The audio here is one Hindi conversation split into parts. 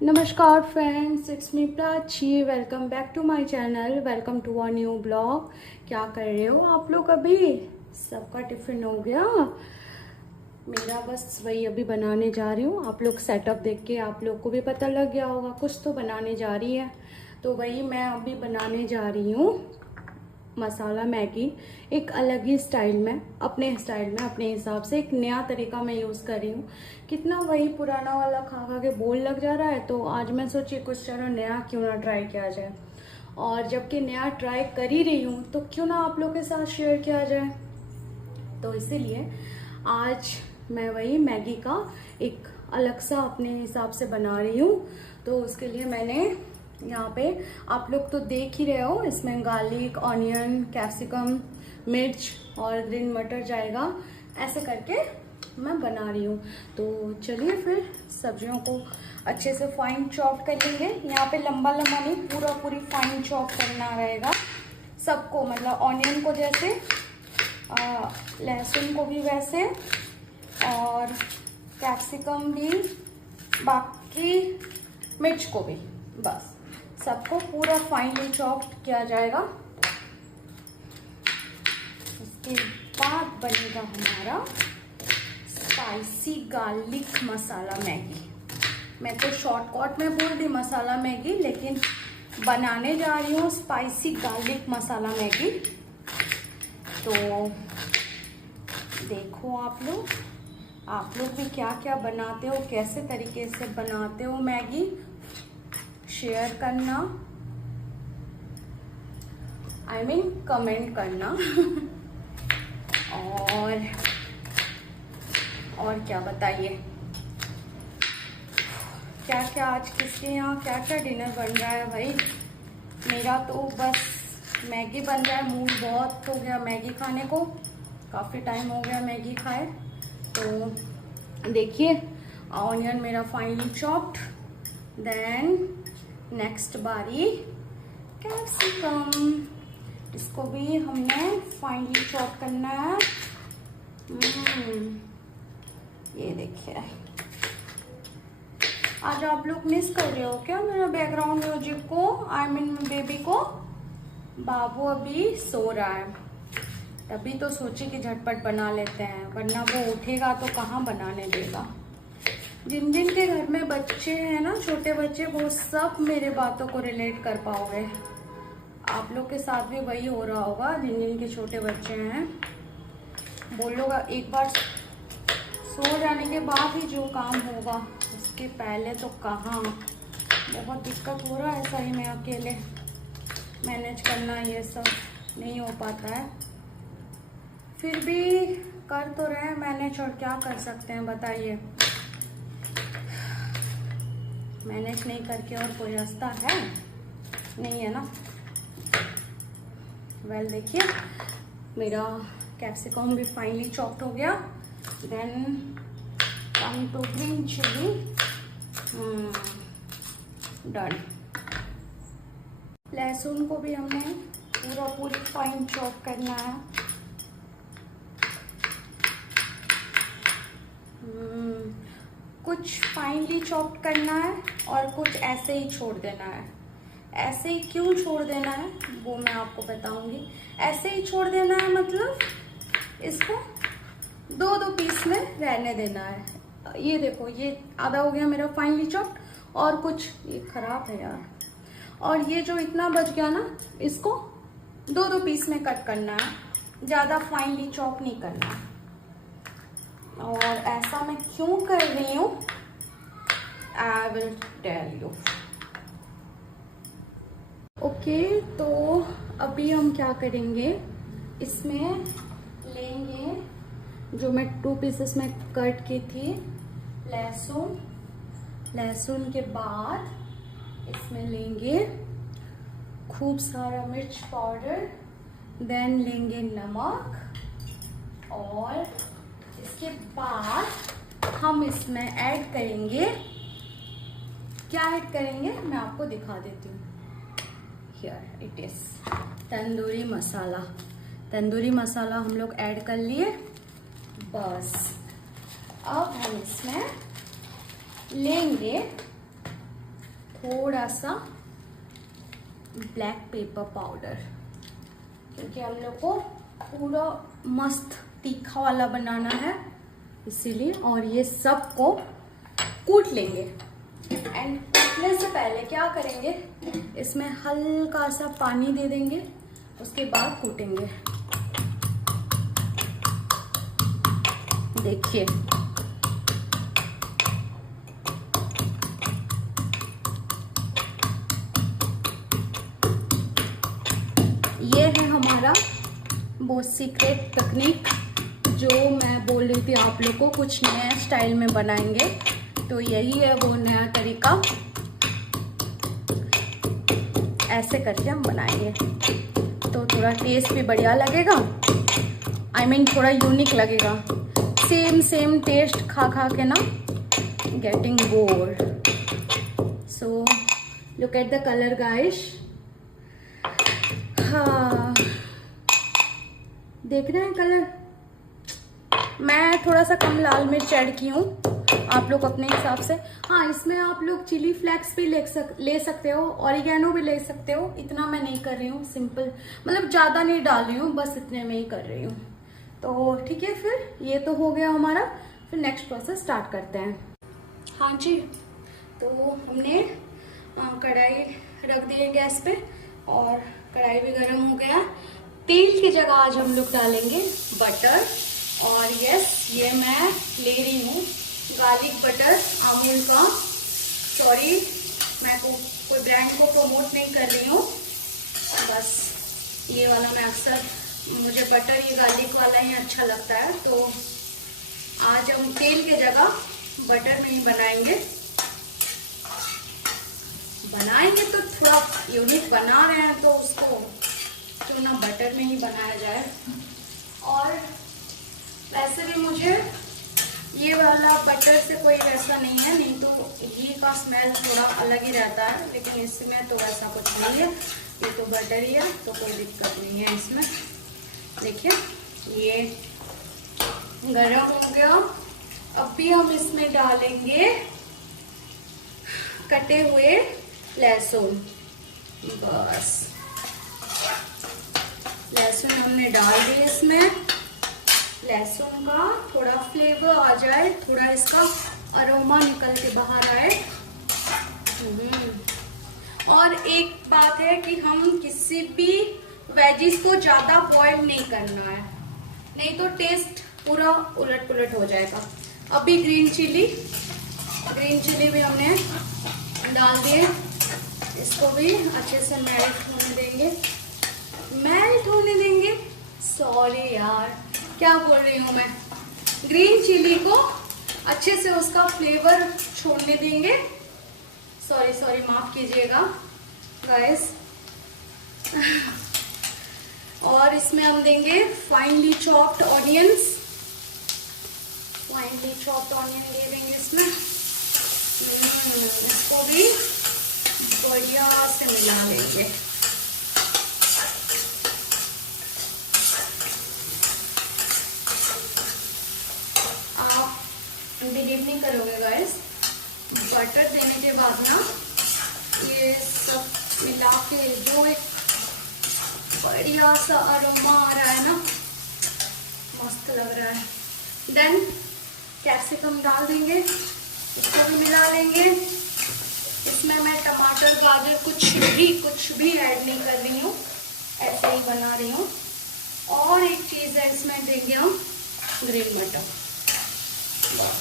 नमस्कार friends, it's me Prachi. Welcome back to my channel. Welcome to a new blog. क्या कर रहे हो आप लोग? अभी सबका टिफिन हो गया? मेरा बस वही अभी बनाने जा रही हूँ। आप लोग सेटअप देख के आप लोग को भी पता लग गया होगा, कुछ तो बनाने जा रही है। तो वही मैं अभी बनाने जा रही हूँ मसाला मैगी, एक अलग ही स्टाइल में, अपने स्टाइल में, अपने हिसाब से एक नया तरीका मैं यूज़ कर रही हूँ। कितना वही पुराना वाला खा खा के बोल लग जा रहा है, तो आज मैं सोची कुछ चलो नया क्यों ना ट्राई किया जाए। और जबकि नया ट्राई कर ही रही हूँ तो क्यों ना आप लोग के साथ शेयर किया जाए। तो इसीलिए आज मैं वही मैगी का एक अलग सा अपने हिसाब से बना रही हूँ। तो उसके लिए मैंने यहाँ पे, आप लोग तो देख ही रहे हो, इसमें गार्लिक, ऑनियन, कैप्सिकम, मिर्च और ग्रीन मटर जाएगा। ऐसे करके मैं बना रही हूँ। तो चलिए फिर सब्जियों को अच्छे से फाइन चॉप कर लेंगे। यहाँ पे लंबा लंबा नहीं, पूरी फाइन चॉप करना रहेगा सबको, मतलब ऑनियन को जैसे, लहसुन को भी वैसे, और कैप्सिकम भी, बाकी मिर्च को भी, बस सबको पूरा फाइनली चॉप किया जाएगा। उसके बाद बनेगा हमारा स्पाइसी गार्लिक मसाला मैगी। मैं तो शॉर्टकट में बोल दी मसाला मैगी, लेकिन बनाने जा रही हूँ स्पाइसी गार्लिक मसाला मैगी। तो देखो आप लोग भी क्या क्या बनाते हो, कैसे तरीके से बनाते हो मैगी, शेयर करना, आई मीन कमेंट करना। और क्या बताइए, क्या क्या आज किसके यहाँ क्या क्या डिनर बन रहा है भाई। मेरा तो बस मैगी बन रहा है। मूड बहुत हो गया मैगी खाने को, काफ़ी टाइम हो गया मैगी खाए। तो देखिए, ऑनियन मेरा फाइनली चॉप्ड। देन नेक्स्ट बारी कैप्सिकम, इसको भी हमने फाइनली चॉप करना है। ये देखिए, आज आप लोग मिस कर रहे हो क्या मेरा बैकग्राउंड म्यूजिक को? आई मीन बेबी को। बाबू अभी सो रहा है, तभी तो सोची कि झटपट बना लेते हैं, वरना वो उठेगा तो कहाँ बनाने देगा। जिन जिन के घर में बच्चे हैं ना, छोटे बच्चे, वो सब मेरे बातों को रिलेट कर पाओगे। आप लोग के साथ भी वही हो रहा होगा, जिन जिन के छोटे बच्चे हैं। बोलोगा एक बार सो जाने के बाद ही जो काम होगा, उसके पहले तो कहाँ। बहुत दिक्कत हो रहा है सही में, अकेले मैनेज करना ये सब नहीं हो पाता है। फिर भी कर तो रहे हैं मैनेज, और क्या कर सकते हैं बताइए। मैनेज नहीं करके और कोई रास्ता है नहीं, है ना। वेल देखिए, मेरा कैप्सिकम भी फाइनली चॉप्ड हो गया। Then come to green chilli, done. लहसुन को भी हमने पूरी फाइन चॉप करना है। कुछ फाइनली चॉप करना है और कुछ ऐसे ही छोड़ देना है। ऐसे ही क्यों छोड़ देना है वो मैं आपको बताऊंगी। ऐसे ही छोड़ देना है मतलब इसको दो दो पीस में रहने देना है। ये देखो, ये आधा हो गया मेरा फाइनली चॉप्ड, और कुछ ये खराब है यार। और ये जो इतना बच गया ना, इसको दो दो पीस में कट करना है, ज्यादा फाइनली चॉप नहीं करना है। और ऐसा मैं क्यों कर रही हूँ, I will tell you. Okay, तो अभी हम क्या करेंगे, इसमें लेंगे जो मैं 2 पीसेस में कट की थी लहसुन के बाद इसमें लेंगे खूब सारा मिर्च पाउडर, देन लेंगे नमक, और इसके बाद हम इसमें ऐड करेंगे, क्या ऐड करेंगे मैं आपको दिखा देती हूँ। Here it is tandoori masala. Tandoori masala हम लोग ऐड कर लिए। बस अब हम इसमें लेंगे थोड़ा सा ब्लैक पेपर पाउडर, क्योंकि हम लोग को पूरा मस्त तीखा वाला बनाना है इसीलिए। और ये सब को कूट लेंगे। एंड कूटने से पहले क्या करेंगे, इसमें हल्का सा पानी दे देंगे, उसके बाद कूटेंगे। देखिए ये है हमारा वो सीक्रेट टेक्निक जो मैं बोल रही थी आप लोग को, कुछ नया स्टाइल में बनाएंगे तो यही है वो नया तरीका। ऐसे करके हम बनाएंगे तो थोड़ा टेस्ट भी बढ़िया लगेगा, I mean थोड़ा यूनिक लगेगा। सेम टेस्ट खा खा के ना getting bored. So look at the colour guys. हाँ देख रहे हैं कलर, मैं थोड़ा सा कम लाल मिर्च ऐड की हूँ, आप लोग अपने हिसाब से। हाँ इसमें आप लोग चिली फ्लेक्स भी ले सकते हो, ऑरिगेनो भी ले सकते हो। इतना मैं नहीं कर रही हूँ, सिंपल मतलब ज़्यादा नहीं डाल रही हूँ, बस इतने में ही कर रही हूँ। तो ठीक है, फिर ये तो हो गया हमारा। फिर नेक्स्ट प्रोसेस स्टार्ट करते हैं। हाँ जी, तो हमने कढ़ाई रख दी है गैस पे और कढ़ाई भी गर्म हो गया। तेल की जगह आज हम लोग डालेंगे बटर। और यस, ये मैं ले रही हूँ गार्लिक बटर अमूल का। सॉरी, मैं कोई ब्रांड को प्रमोट नहीं कर रही हूँ, बस ये वाला मैं अक्सर, मुझे बटर ये गार्लिक वाला ही अच्छा लगता है। तो आज हम तेल की जगह बटर में ही बनाएंगे तो थोड़ा यूनिक बना रहे हैं तो उसको क्यों ना बटर में ही बनाया जाए। और वैसे भी मुझे ये वाला बटर से कोई वैसा नहीं है, नहीं तो घी का स्मेल थोड़ा अलग ही रहता है, लेकिन इसमें तो वैसा कुछ नहीं है, ये तो बटर ही है तो कोई दिक्कत नहीं है इसमें। देखिए ये गरम हो गया। अब भी हम इसमें डालेंगे कटे हुए लहसुन। बस लहसुन हमने डाल दिया इसमें। लहसुन का थोड़ा फ्लेवर आ जाए, थोड़ा इसका अरोमा निकल के बाहर आए। और एक बात है कि हम किसी भी वेजिस को ज्यादा बॉईल नहीं करना है, नहीं तो टेस्ट पूरा उलट पुलट हो जाएगा। अभी ग्रीन चिली भी हमने डाल दिए, इसको भी अच्छे से मैरिनेट होने देंगे। सॉरी यार, क्या बोल रही हूँ मैं। ग्रीन चिली को अच्छे से उसका फ्लेवर छोड़ने देंगे। सॉरी माफ कीजिएगा गाइस। और इसमें हम देंगे फाइनली चॉप्ड ऑनियंस। दे देंगे इसमें। इसको भी बढ़िया से मिला लेंगे। आप बिलीव नहीं करोगे गाइस, बटर देने के बाद ना ये सब मिला के जो एक बढ़िया सा अरोमा आ रहा है ना, मस्त लग रहा है। देन कैप्सिकम डाल देंगे, इसको भी मिला लेंगे। इसमें मैं टमाटर गाजर कुछ भी ऐड नहीं कर रही हूँ, ऐसे ही बना रही हूँ। और एक चीज है, इसमें देंगे हम ग्रीन मटर। बस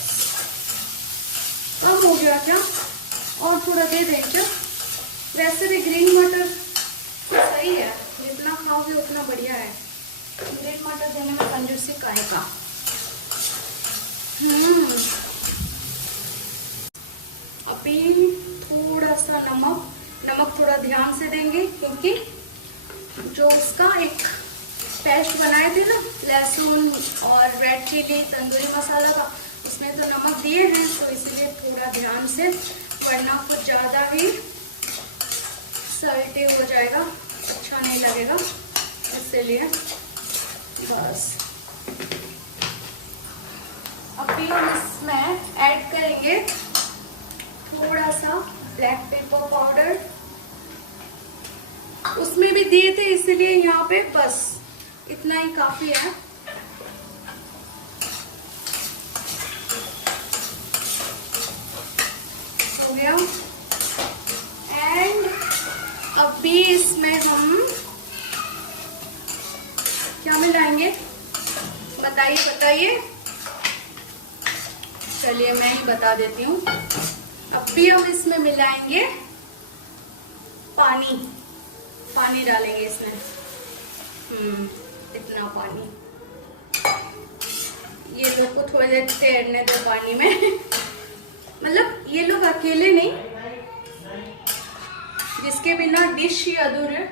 कम हो गया क्या? और थोड़ा दे दें क्या? वैसे भी ग्रीन मटर सही है, जितना खाओगे उतना बढ़िया है। ग्रीन मटर देने में कंजूसी काहे का। अभी थोड़ा सा नमक थोड़ा ध्यान से देंगे, क्योंकि जो उसका एक पेस्ट बनाए थे ना लहसुन और रेड चिली तंदूरी मसाला का, उसमें तो नमक दिए हैं, तो इसलिए थोड़ा ध्यान से, वरना कुछ ज़्यादा ही सल्टी हो जाएगा, अच्छा नहीं लगेगा, इसलिए बस। अभी हम इसमें ऐड करेंगे थोड़ा सा ब्लैक पेपर पाउडर उसमें भी दिए थे, इसलिए यहाँ पे बस इतना ही काफी है। हो गया। एंड अभी इसमें हम क्या मिलाएंगे, बताइए बताइए। चलिए मैं ही बता देती हूँ। अभी हम इसमें मिलाएंगे पानी, पानी डालेंगे इसमें। इतना पानी, ये लोग को थोड़ी देर तैरने दो पानी में। मतलब ये लोग अकेले नहीं, जिसके बिना डिश ही अधूरे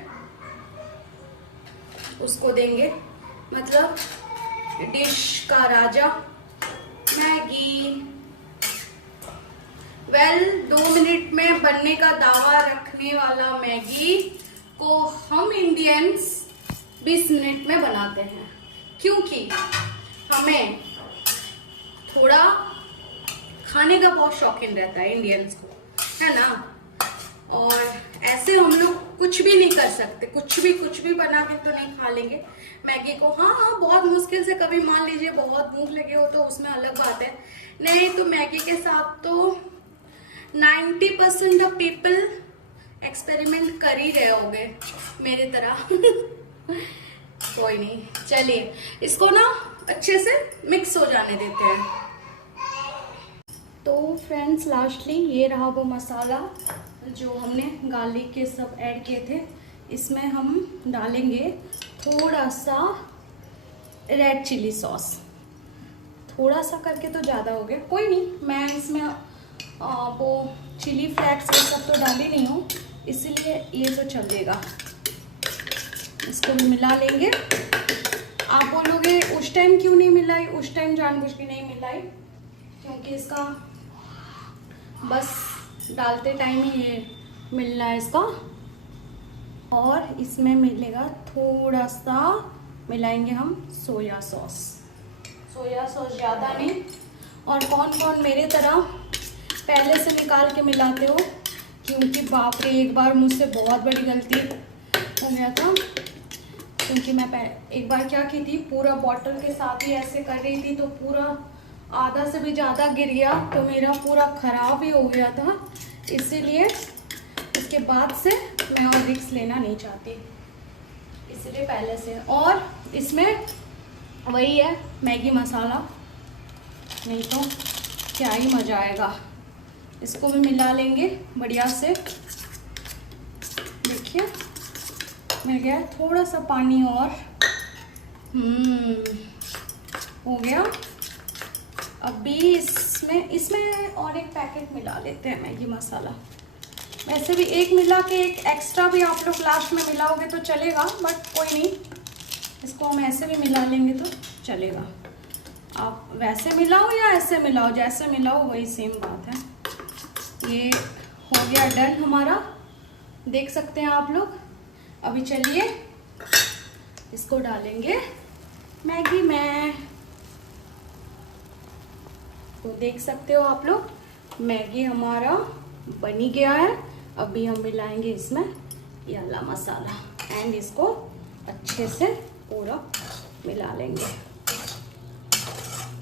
उसको देंगे। मतलब डिश का राजा मैगी। वेल 2 मिनट में बनने का दावा रखने वाला मैगी को हम इंडियंस 20 मिनट में बनाते हैं, क्योंकि हमें थोड़ा खाने का बहुत शौकीन रहता है इंडियंस को, है ना। और ऐसे हम लोग कुछ भी नहीं कर सकते, कुछ भी बना के तो नहीं खा लेंगे मैगी को। हाँ, बहुत मुश्किल से कभी मान लीजिए बहुत भूख लगे हो तो उसमें अलग बात है, नहीं तो मैगी के साथ तो 90% ऑफ पीपल एक्सपेरिमेंट कर ही रहे होंगे मेरी तरह। कोई नहीं, चलिए इसको ना अच्छे से मिक्स हो जाने देते हैं। तो फ्रेंड्स लास्टली ये रहा वो मसाला जो हमने गार्लिक के सब ऐड किए थे। इसमें हम डालेंगे थोड़ा सा रेड चिली सॉस। थोड़ा सा करके तो ज़्यादा हो गया, कोई नहीं, मैं इसमें वो चिली फ्लेक्स ये सब तो डाली नहीं हूँ, इसीलिए ये तो चलेगा। इसको भी मिला लेंगे। आप बोलोगे उस टाइम क्यों नहीं मिलाई, उस टाइम जानबूझ के नहीं मिलाई, क्योंकि इसका बस डालते टाइम ही ये मिलना है इसका। और इसमें मिलेगा थोड़ा सा, मिलाएंगे हम सोया सॉस। सोया सॉस ज़्यादा नहीं। और कौन कौन मेरे तरह पहले से निकाल के मिलाते हो, क्योंकि बाप रे एक बार मुझसे बहुत बड़ी गलती हो गया था। क्योंकि मैं एक बार क्या की थी, पूरा बॉटल के साथ ही ऐसे कर रही थी तो पूरा आधा से भी ज़्यादा गिर गया, तो मेरा पूरा ख़राब ही हो गया था। इसीलिए इसके बाद से मैं और रिस्क लेना नहीं चाहती, इसलिए पहले से। और इसमें वही है मैगी मसाला, नहीं तो क्या ही मज़ा आएगा। इसको भी मिला लेंगे बढ़िया से। देखिए मिल गया थोड़ा सा पानी और हो गया। अभी इसमें और एक पैकेट मिला लेते हैं मैगी मसाला। वैसे भी एक मिला के एक एक्स्ट्रा भी आप लोग लास्ट में मिलाओगे तो चलेगा, बट कोई नहीं, इसको हम ऐसे भी मिला लेंगे तो चलेगा। आप वैसे मिलाओ या ऐसे मिलाओ, जैसे मिलाओ वही सेम बात है। ये हो गया डन हमारा, देख सकते हैं आप लोग। अभी चलिए इसको डालेंगे मैगी में। तो देख सकते हो आप लोग मैगी हमारा बनी गया है। अभी हम मिलाएंगे इसमें ये वाला मसाला एंड इसको अच्छे से पूरा मिला लेंगे।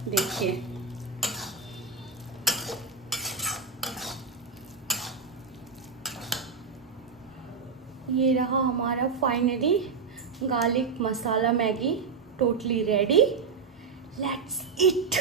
देखिए ये रहा हमारा finally garlic masala Maggi totally ready. Let's eat.